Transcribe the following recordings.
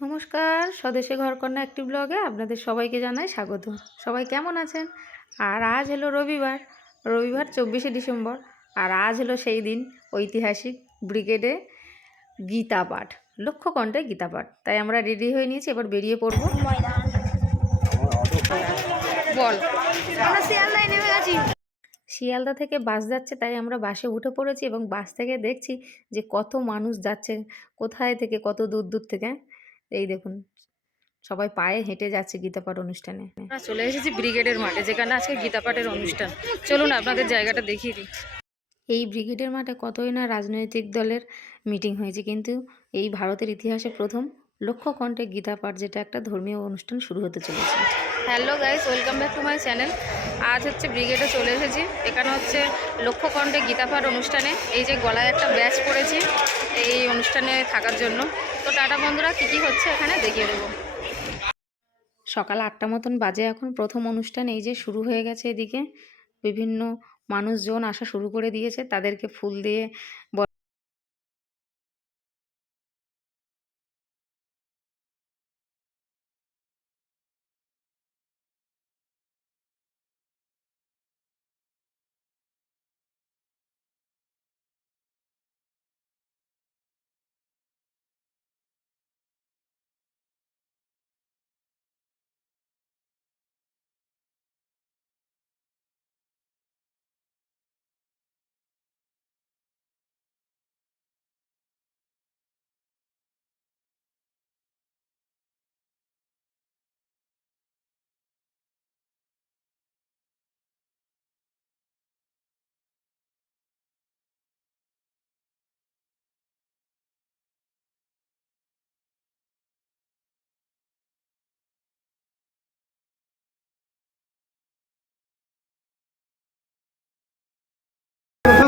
নমস্কার, স্বদেশে ঘরকন্যা একটি ব্লগে আপনাদের সবাইকে জানাই স্বাগত। সবাই কেমন আছেন? আর আজ হলো রবিবার রবিবার চব্বিশে ডিসেম্বর, আর আজ হলো সেই দিন ঐতিহাসিক ব্রিগেডে গীতা পাঠ, লক্ষ্যকণ্ঠে গীতা পাঠ। তাই আমরা রেডি হয়ে নিয়েছি, এবার বেরিয়ে পড়ব। বল। আমরা শিয়ালদায় শিয়ালদা থেকে বাস যাচ্ছে, তাই আমরা বাসে উঠে পড়েছি এবং বাস থেকে দেখছি যে কত মানুষ যাচ্ছে, কোথায় থেকে, কত দূর দূর থেকে। এই দেখুন সবাই পায়ে হেঁটে যাচ্ছে গীতাপাঠ অনুষ্ঠানে। চলে এসেছি ব্রিগেডের মাঠে যেখানে আজকে গীতাপাঠের অনুষ্ঠান। চলুন আপনাদের জায়গাটা দেখিয়ে দিই। এই ব্রিগেডের মাঠে কতই না রাজনৈতিক দলের মিটিং হয়েছে কিন্তু এই ভারতের ইতিহাসে প্রথম লক্ষ্যকণ্ঠে গীতা পাঠ যেটা একটা ধর্মীয় অনুষ্ঠান শুরু হতে চলেছে। Hello guys welcome back to my channel. আজ হচ্ছে ব্রিগেডে চলে এসেছি। এখানে হচ্ছে লক্ষ্যকণ্ঠে গীতা পাঠ অনুষ্ঠানে। এই যে গলায় একটা ব্যাচ পড়েছি এই অনুষ্ঠানে থাকার জন্য। তো টাটা বন্ধুরা, কী কী হচ্ছে এখানে দেখিয়ে দেবো। সকাল আটটা মতন বাজে এখন, প্রথম অনুষ্ঠান এই যে শুরু হয়ে গেছে এদিকে। বিভিন্ন মানুষজন আসা শুরু করে দিয়েছে, তাদেরকে ফুল দিয়ে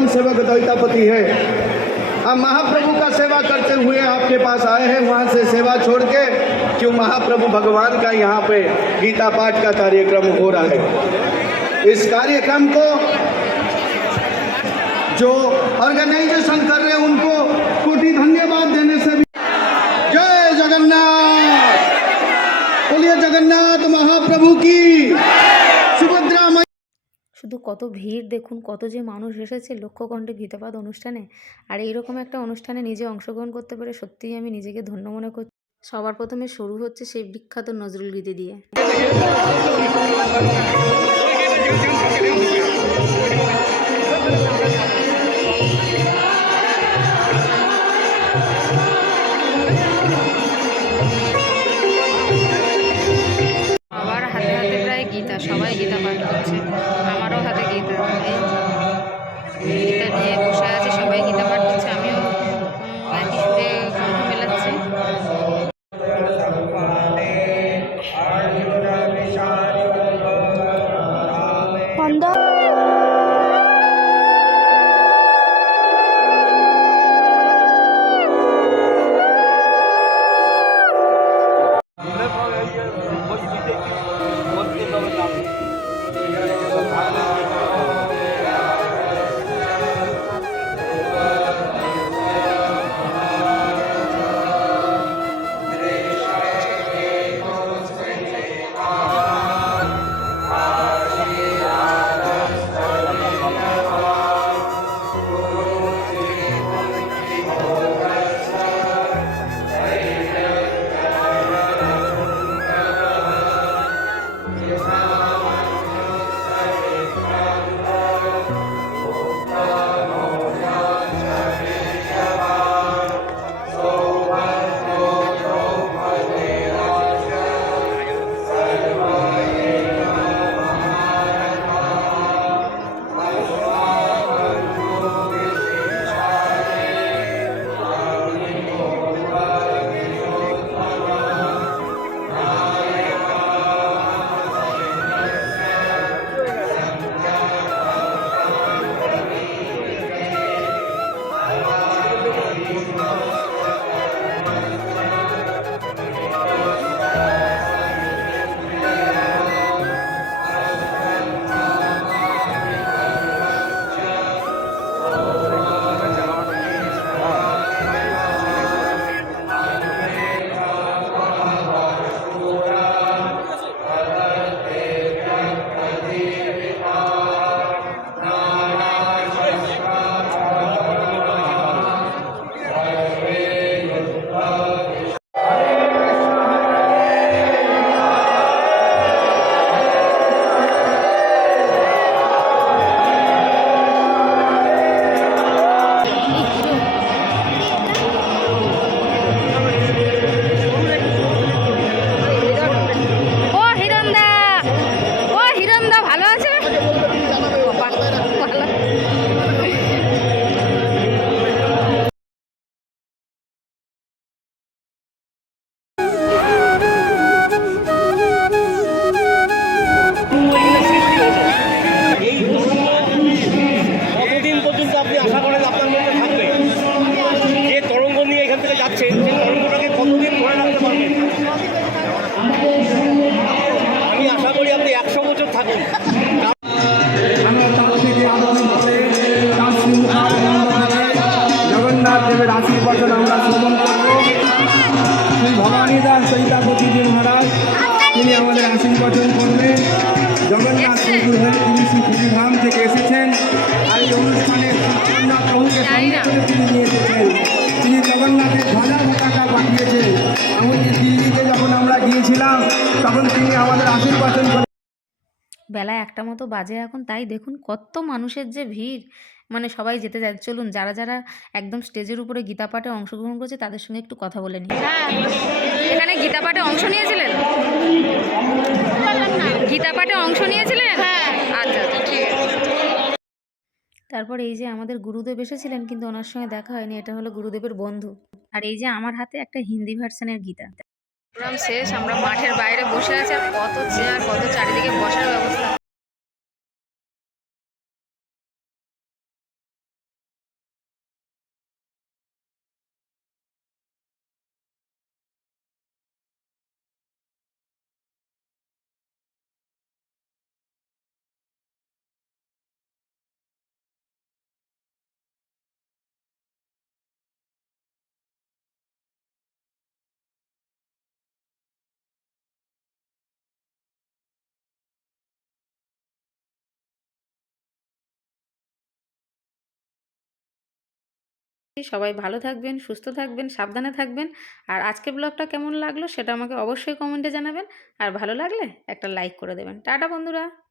सेवक दैतापति है। हम महाप्रभु का सेवा करते हुए आपके पास आए हैं, वहाँ से सेवा छोड़ के, क्यों महाप्रभु भगवान का यहाँ पे गीता पाठ का कार्यक्रम हो रहा है? इस कार्यक्रम को जो ऑर्गेनाइजेशन कर रहे हैं, उनको কত ভিড় দেখুন, কত যে মানুষ এসেছে লক্ষ্যকণ্ঠে গীতাপাদ অনুষ্ঠানে। আর এইরকম একটা অনুষ্ঠানে নিজে অংশগ্রহণ করতে পেরে সত্যিই আমি নিজেকে ধন্য মনে করছি। সবার প্রথমে শুরু হচ্ছে সেই বিখ্যাত নজরুল গীতি দিয়ে। সবার তিনি আমাদের আশীর্বাদন করবেন জগন্নাথ ঠাকুর হয়ে তিনি শ্রীধাম থেকে এসেছেন। আর এই অনুষ্ঠানে জগন্নাথ প্রভুকে সঙ্গে তিনি নিয়ে এসেছেন। তিনি জগন্নাথের ধ্বজা পতাকা পাঠিয়েছেন। এমনকি দিল্লিতে যখন আমরা গিয়েছিলাম তখন তিনি আমাদের আশীর্বাদন বেলা একটা মতো বাজে এখন তাই দেখুন কত মানুষের যে ভিড়। মানে সবাই যেতে যায় চলুন, যারা যারা একদম স্টেজের উপরে গীতা পাঠে অংশগ্রহণ করেছে, তাদের সঙ্গে একটু কথা বলে নিই। এখানে গীতা পাঠে অংশ নিয়েছিলেন? গীতা পাঠে অংশ নিয়েছিলেন? আচ্ছা আচ্ছা ঠিক তারপর এই যে আমাদের গুরুদেব এসেছিলেন, কিন্তু ওনার সঙ্গে দেখা হয়নি, এটা হলো গুরুদেবের বন্ধু। আর এই যে আমার হাতে একটা হিন্দি ভার্সনের গীতা। শেষ, আমরা মাঠের বাইরে বসে আছি, আর কত চেয়ার কত চারিদিকে বসার ব্যবস্থা। সবাই ভালো থাকবেন, সুস্থ থাকবেন, সাবধানে থাকবেন। আর আজকে ব্লগটা কেমন লাগল সেটা আমাকে অবশ্যই কমেন্টে জানাবেন। আর ভালো লাগলে একটা লাইক করে দেবেন। টাটা বন্ধুরা।